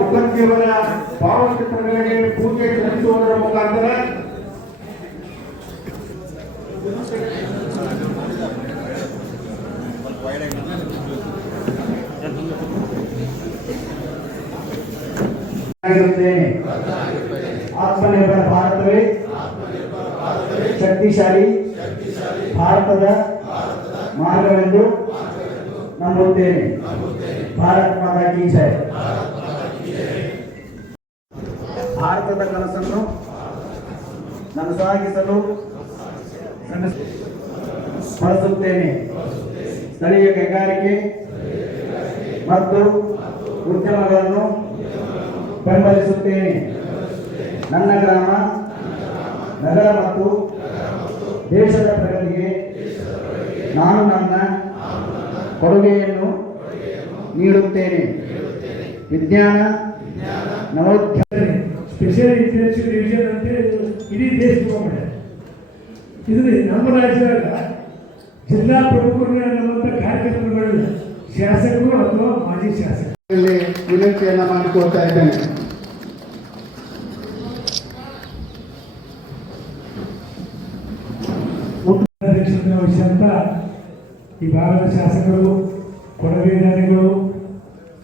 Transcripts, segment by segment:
ಮುಖರ್ಜಿಯವರ ಭಾವಚಿತ್ರಗಳಿಗೆ ಪೂಜೆ ಸಲ್ಲಿಸುವುದರ ಮುಖಾಂತರ ಆತ್ಮನಿರ್ಭರ ಭಾರತವೇ ಶಕ್ತಿಶಾಲಿ ಭಾರತದ ಮಾರ್ಗವೆಂದು ನಂಬುತ್ತೇನೆ. ಭಾರತ್ ಮಾತಾ ಕಿ ಜೈ. ಭಾರತದ ಕನಸನ್ನು ನನಸಾಗಿಸಲು ಬಳಸುತ್ತೇನೆ. ಸ್ಥಳೀಯ ಕೈಗಾರಿಕೆ ಮತ್ತು ಉದ್ಯಮಗಳನ್ನು ಬೆಂಬಲಿಸುತ್ತೇನೆ. ನನ್ನ ಗ್ರಾಮ, ನಗರ ಮತ್ತು ದೇಶದ ಪ್ರಗತಿಗೆ ನಾನು ನನ್ನ ಕೊಡುಗೆಯನ್ನು ನೀಡುತ್ತೇನೆ. ವಿಜ್ಞಾನ, ನವೋದ್ಯಮ, ಸ್ಪೆಷಲ್ ಇಂಟೆನ್ಸಿವ್ ಡಿವಿಷನ್ ಅಂತ ಇಡೀ ದೇಶಕ್ಕೆ ಇದು ನಮ್ಮ ರಾಜ್ಯದಾಗ ಜಿಲ್ಲಾ ಪ್ರಮುಖರು ಅನ್ನುವಂಥ ಕಾರ್ಯಕ್ರಮಗಳಲ್ಲಿ ಶಾಸಕರು ಅಥವಾ ಮಾಜಿ ಶಾಸಕರು ವಿನಂತಿಯನ್ನ ಮಾಡಿಕೊಳ್ತಾ ಇದ್ದೇನೆ. ವಿಷಯ ಅಂತ ಈ ಭಾಗದ ಶಾಸಕರು, ಕೊಡವೆ ದಾನಿಗಳು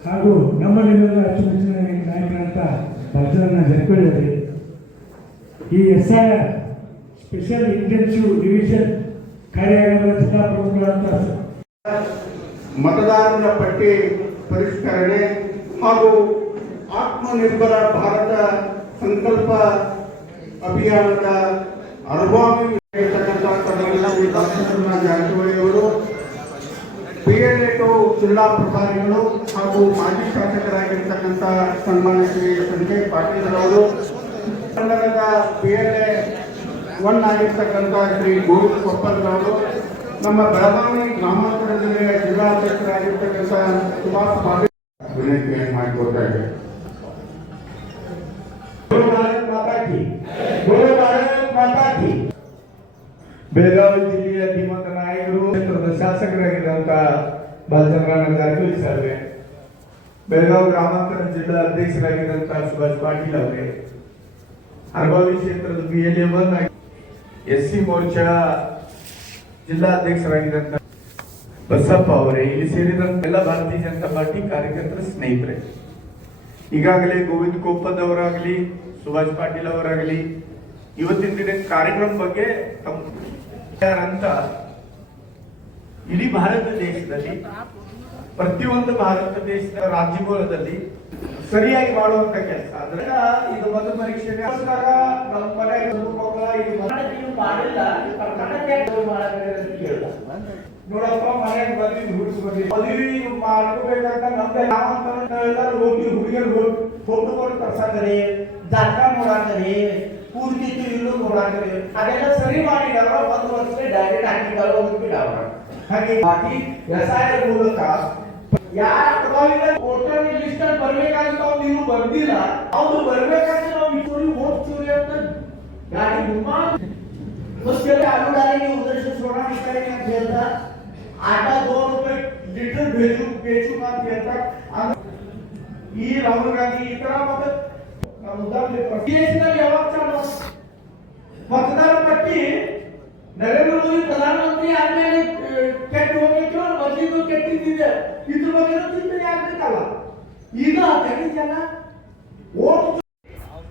ಹಾಗೂ ನಮ್ಮಲ್ಲಿರುವ ಅಚ್ಚುಮೆಚ್ಚಿನ ನಾಯಕರಂತ ಭಕ್ತರನ್ನ ಜರ್ಕೊಳ್ಳಿ. ಈ SIR ಸ್ಪೆಷಲ್ ಇಂಟೆನ್ಸಿವ್ ಡಿವಿಷನ್ ಕಾರ್ಯಾಗಾರದ ಜಿಲ್ಲಾ ಪ್ರಮುಖರಂತ ಮತದಾರರ ಪಟ್ಟಿ ಪರಿಷ್ಕರಣೆ ಹಾಗೂ ಆತ್ಮನಿರ್ಭರ ಭಾರತ ಸಂಕಲ್ಪ ಅಭಿಯಾನದ ಅನುಭವಿ ಜಾರಕಿಹೊಳಿಯವರು, PLA2 ಜಿಲ್ಲಾ ಪ್ರಭಾರಿಗಳು ಹಾಗೂ ಮಾಜಿ ಶಾಸಕರಾಗಿರ್ತಕ್ಕಂಥ ಸನ್ಮಾನ್ಯ ಶ್ರೀ ಸಂಜಯ್ ಪಾಟೀಲ್ ಅವರು, ಕನ್ನಡದ PLA1 ಆಗಿರ್ತಕ್ಕಂಥ ಶ್ರೀ ಗೋವಿಂದ ಕೊಪ್ಪಲ್ರವರು, ನಮ್ಮ ಬೆಳಗಾವಿ ಗ್ರಾಮಾಂತರ ಜಿಲ್ಲೆಯ ಜಿಲ್ಲಾಧ್ಯಕ್ಷರಾಗಿರ್ತಕ್ಕಂಥ ಸುಭಾಷ್ ಪಾಟೀಲ್ ವಿನಂತಿಯನ್ನು ಮಾಡಿಕೊಡ್ತಾ ಇದ್ದಾರೆ. ಬೆಳಗಾವಿ ಜಿಲ್ಲೆಯ ಧೀಮಂತ ನಾಯಕರು, ಕ್ಷೇತ್ರದ ಶಾಸಕರಾಗಿರುವಂತ ಬಾಲಚಂದ್ರಣ್ಣ ಜಾರಕಿಹೊಳಿ ಸಾಹೇಬ್ರೆ, ಬೆಳಗಾವಿ ಗ್ರಾಮಾಂತರ ಜಿಲ್ಲಾ ಅಧ್ಯಕ್ಷರಾಗಿರುವಂತ ಸುಭಾಷ್ ಪಾಟೀಲ್ ಅವರೇ, ಅರಬಾವಿ ಕ್ಷೇತ್ರದ PLA1 SC ಮೋರ್ಚಾ ಜಿಲ್ಲಾ ಅಧ್ಯಕ್ಷರಾಗಿದ್ದಂತ ಬಸಪ್ಪ ಅವರೇ, ಇಲ್ಲಿ ಸೇರಿದಂತ ಎಲ್ಲ ಭಾರತೀಯ ಜನತಾ ಪಾರ್ಟಿ ಕಾರ್ಯಕರ್ತರ ಸ್ನೇಹಿತರೆ, ಈಗಾಗಲೇ ಗೋವಿಂದ ಕೊಪ್ಪದವರಾಗಲಿ, ಸುಭಾಷ್ ಪಾಟೀಲ್ ಅವರಾಗಲಿ ಇವತ್ತಿನ ದಿನ ಕಾರ್ಯಕ್ರಮ ಬಗ್ಗೆ ಅಂತ ಇಡೀ ಭಾರತ ದೇಶದಲ್ಲಿ ಪ್ರತಿಯೊಂದು ಭಾರತ ದೇಶದ ರಾಜ್ಯಗಳಲ್ಲಿ ಸರಿಯಾಗಿ ಮಾಡುವಂತ ಕೆಲಸ. ಅದ್ರ ಇದು ಒಂದು ಪರೀಕ್ಷೆ ನಮ್ಮ ಮನೆ ನೋಡಪ್ಪ, ಮನೆಗೆ ಬಂದು ಹುಡುಗಿ ಮದುವೆ ಮಾಡ್ಕೋಬೇಕಂತ ನಮ್ಮೆಲ್ಲರೂ ಹೋಗಿ ಹುಡುಗಿಯರು ಫೋಟೋ ಕೊಟ್ಟು ತರ್ಸಾಕರಿ, ಜಾತ್ರಾ ನೋಡಾಕರಿ, ಪೂರ್ತಿ ಇಲ್ಲೂ ನೋಡಾಕರಿ, ಅದೆಲ್ಲ ಸರಿ ಮಾಡಿದಾರ. ಒಂದು ವರ್ಷ ಡೈರೆಕ್ಟ್ ಹಾಕಿದಾರ, ಹೋಗ್ಬಿಡಾವ. ಹಾಗೆ ಬಾಕಿ SIR ಮೂಲಕ ಯಾರ ಪ್ರಭಾವಿತ ವೋಟರ್ ಲಿಸ್ಟ್ ಅಲ್ಲಿ ಬರ್ಬೇಕಾಗಿತ್ತು ಅವ್ರು ನೀವು ಬರ್ದಿಲ್ಲ, ಅವ್ರು ಬರ್ಬೇಕಾದ್ರೆ ನಾವು ಇಬ್ಬರು ವೋಟ್ ಚೂರಿ ಅಂತ ಗಾಡಿ आलूडाळी उधर सोडा निकालेंगे आप खेलता आटा 2 रुपये लीटर बेचू का खेलता ಈ ರಾಹುಲ್ ಗಾಂಧಿ ಈ ತರ ದೇಶದಲ್ಲಿ ಯಾವಾಗ ಚಾಲು ಮತದಾರ ಪಟ್ಟಿ ನರೇಂದ್ರ ಮೋದಿ ಪ್ರಧಾನಮಂತ್ರಿ ಆದ್ಮೇಲೆ ಕೆಟ್ಟು ಹೋಗಿತ್ತು, ಮೊದಲಿಗೂ ಕೆಟ್ಟಿದ್ದಿದೆ. ಇದ್ರ ಬಗ್ಗೆ ಚಿಂತನೆ ಆಗ್ಬೇಕಲ್ಲ. ಈಗ ತೆಗಿದೆಯಲ್ಲ ಓಟ್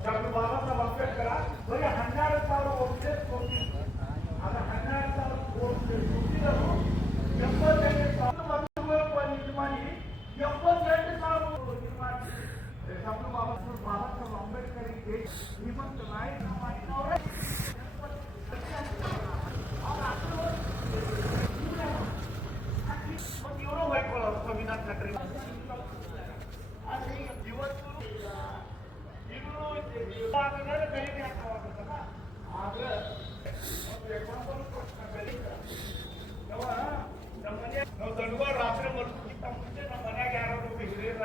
ಡಾಕ್ಟರ್ ಬಾಬಾ ಸಾಹೇಬ್ ಅಂಬೇಡ್ಕರ್ ಬರೀ 12,000 ಓಟ್ ಕೊಟ್ಟಿದ್ರು. ಅದು 12,000 ಓಟ್ ಕೊಟ್ಟಿದ್ರು. 78,000 ಇದು ಮಾಡಿ 78,000 ಡಾಕ್ಟರ್ ಬಾಬಾ ಸಾಹೇಬ್ ಅಂಬೇಡ್ಕರ್ಗೆ ಶ್ರೀಮಂತ ನಾಯಕ ಮಾಡಿದವರೇ ಇವರು ಹೊಯ್ಕೊಳ್ಳೋರು ಸಂವಿಧಾನ ಕಟ್ರಿ. ಆದರೆ ಇವತ್ತು ಇವರು ಬೆಳಿಗ್ಗೆ ಹಾಕುತ್ತಲ್ಲ, ಆದ್ರೆ ಒಂದು ಎಕ್ಸಾಂಪಲ್ ನಾವು ದೊಡ್ಡ ರಾತ್ರಿ ಮಲ್ಕೋಕ್ಕಿಂತ ಮುಂಚೆ ನಮ್ಮ ಮನ್ಯಾಗ ಯಾರಾದ್ರೂ ಹಿರಿಯರ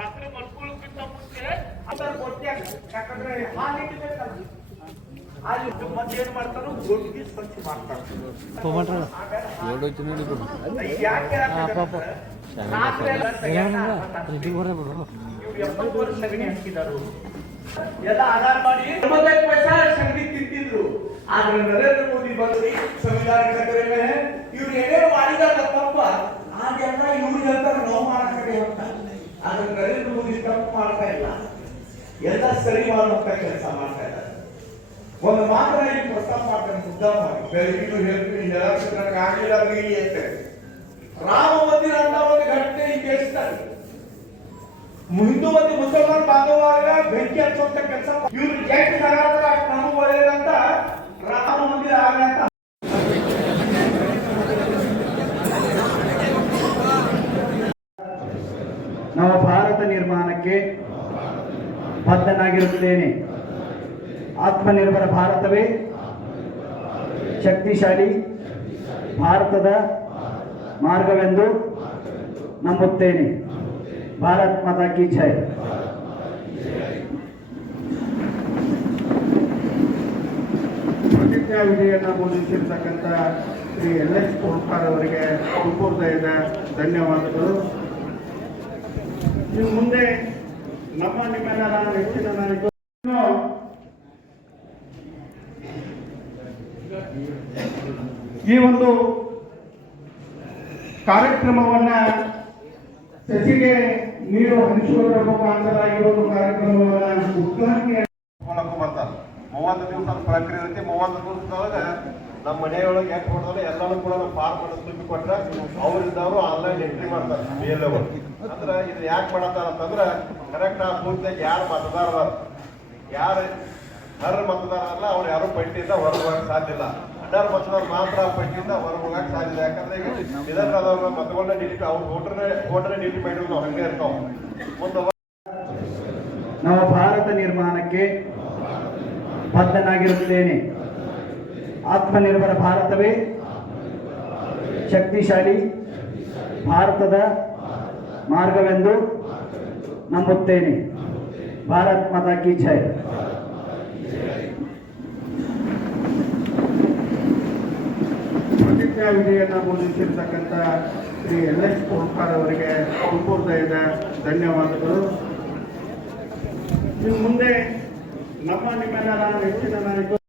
ರಾತ್ರಿ ಮಲ್ಕೊಳ್ಳೋಕ್ಕಿಂತ ಮುಂಚೆ ಅದರ ಕೊಟ್ಟೆ ಯಾಕಂದ್ರೆ ಹಾಲು ಇಟ್ಟಿರ್ಬೇಕಲ್ಲ, ಅಲ್ಲಿ ಮತ್ತೇನ್ ಮಾಡ್ತಾರೋ ಗೋಟಿಗೆ ಸ್ವಚ್ಛ ಮಾಡ್ತಾರೆ. ಯಾಕೆ ಇವ್ರು 70 ವರ್ಷ ಸಗಣಿ ಹಾಕಿದರು. ಎಲ್ಲ ಆಧಾರ ಮಾಡಿ 25 ಪೈಸಾ ಸಗಣಿ ತಿಂತಿದ್ರು. ಆದ್ರೆ ನರೇಂದ್ರ ಮೋದಿ ಬಂದ್ರಿ ಸಂವಿಧಾನ ಕಟ್ಟರೆ ಮೇಲೆ ಇವ್ರು ಏನೇನು ಮಾಡಿದಾರ ತಪ್ಪ ಅದೆಲ್ಲ ಇವ್ರು ಹೇಳ್ತಾರೆ ನಾವು ಮಾಡಕ್ಕೆ ಹೋಗ್ತಾರೆ. ಆದ್ರೆ ನರೇಂದ್ರ ಮೋದಿ ತಪ್ಪು ಮಾಡ್ತಾ ಇಲ್ಲ, ಎಲ್ಲ ಸರಿ ಮಾಡುವಂತ ಕೆಲಸ ಮಾಡ್ತಾ ಇದ್ದಾರೆ. ಒಂದು ಮಾತ್ರ ಇಲ್ಲಿ ಪ್ರಸ್ತಾಪ ಮಾಡ್ತಾರೆ, ಮುದ್ದ ಮಾಡಿ ಬೆಳಗಿನ ಹೇಳ್ತೀನಿ ನನಗೆ ಆಗಲಿಲ್ಲ ಅಂದ್ರೆ ಇಲ್ಲಿ ಹೇಳ್ತೇನೆ. ರಾಮ ಮಂದಿರ ಅಂತ ಒಂದು ಘಟನೆ ಈ ದೇಶದಲ್ಲಿ ಹಿಂದೂ ಮತ್ತು ಮುಸಲ್ಮಾನ್ ಬಾಂಧವರ ಬೆಂಕಿ ಹಚ್ಚುವಂತ ಕೆಲಸ ಇವ್ರು ಎಷ್ಟು ನಗರದ ನಮಗೂ ಒಳ್ಳೆಯದಂತ ರಾಮ ಮಂದಿರ ಆಗಲಿ ಅಂತ. ನಾವು ಭಾರತ ನಿರ್ಮಾಣಕ್ಕೆ ಬದ್ಧನಾಗಿರುತ್ತೇನೆ. ಆತ್ಮನಿರ್ಭರ ಭಾರತವೇ ಶಕ್ತಿಶಾಲಿ ಭಾರತದ ಮಾರ್ಗವೆಂದು ನಂಬುತ್ತೇನೆ. ಭಾರತ್ ಮಾತಾ ಕಿ ಜೈ. ಪ್ರತಿಜ್ಞಾ ವಿಧಿಯನ್ನು ಬೋಧಿಸಿರ್ತಕ್ಕಂಥ ಶ್ರೀ NS ಕೋಲ್ಕಾರ್ ಅವರಿಗೆ ಹೃದಯದ ಧನ್ಯವಾದಗಳು. ಇನ್ನು ಮುಂದೆ ನಿಮ್ಮೆಲ್ಲರ ನೆಚ್ಚಿನ ನಾಯಕರು ಈ ಒಂದು ಕಾರ್ಯಕ್ರಮವನ್ನ ಸಸಿಗೆ ನೀರು ಹಂಚುವುದರ ಮುಖಾಂತರ ಈ ಒಂದು ಕಾರ್ಯಕ್ರಮವನ್ನ ಉದ್ಘಾಟನೆ ಬರ್ತಾರೆ. 30 ದಿವಸ ಪ್ರಕ್ರಿಯೆ ಇರುತ್ತೆ. 30 ದಿವಸದೊಳಗೆ ನಮ್ಮ ಮನೆಯೊಳಗೆ ಎಷ್ಟು ಹೊಡೆದ್ರೆ ಎಲ್ಲರೂ ಕೂಡ ನಾವು ಫಾರ್ಮ್ ತುಂಬಿ ಕೊಟ್ರೆ ಅವರಿದ್ದವರು ಆನ್ಲೈನ್ ಎಂಟ್ರಿ ಮಾಡ್ತಾರೆ BLO. ಅಂದ್ರೆ ಇದು ಯಾಕೆ ಮಾಡತ್ತಾರ ಅಂತಂದ್ರೆ ಕರೆಕ್ಟ್ ಆ ಬೂತ್ನಾಗ ಯಾರು ಮತದಾರ ಯಾರು ಹರ್ ಮತದಾರ ಅಲ್ಲ ಅವ್ರು ಯಾರು ಪಟ್ಟಿಯಿಂದ ಹೊರಗೆ ಹೋಗಕ್ಕೆ ಸಾಧ್ಯ ಇಲ್ಲ. ಅಡ್ಡಾರ್ ಮತದಾರ ಮಾತ್ರ ಪಟ್ಟಿಯಿಂದ ಹೊರಗೆ ಹೋಗಕ್ಕೆ ಸಾಧ್ಯ ಇಲ್ಲ. ಯಾಕಂದ್ರೆ ಈಗ ವಿಧಾನಸಭಾ ಮತಗಳನ್ನ ಡಿಲೀಟ್ ಅವ್ರು ವೋಟರ್ ಡಿಲೀಟ್ ಮಾಡಿದ್ರು ನಾವು ಹಂಗೆ ಇರ್ತಾವ. ಮುಂದೆ ನಾವು ಭಾರತ ನಿರ್ಮಾಣಕ್ಕೆ ಬದ್ಧನಾಗಿರುತ್ತೇನೆ. ಆತ್ಮನಿರ್ಭರ ಭಾರತವೇ ಶಕ್ತಿಶಾಲಿ ಭಾರತದ ಮಾರ್ಗವೆಂದು ನಂಬುತ್ತೇನೆ. ಭಾರತ್ ಮಾತಾ ಕಿ ಜೈ. ಪ್ರತಿಜ್ಞಾ ವಿಧಿಯನ್ನು ಬೋಧಿಸಿರ್ತಕ್ಕಂಥ ಶ್ರೀ NS ಕೋಲ್ಕಾರ್ ಅವರಿಗೆ ಹೃದಯದ ಧನ್ಯವಾದಗಳು. ಇನ್ನು ಮುಂದೆ ನಿಮ್ಮೆಲ್ಲರ ನೆಚ್ಚಿನ ನಾಯಕರು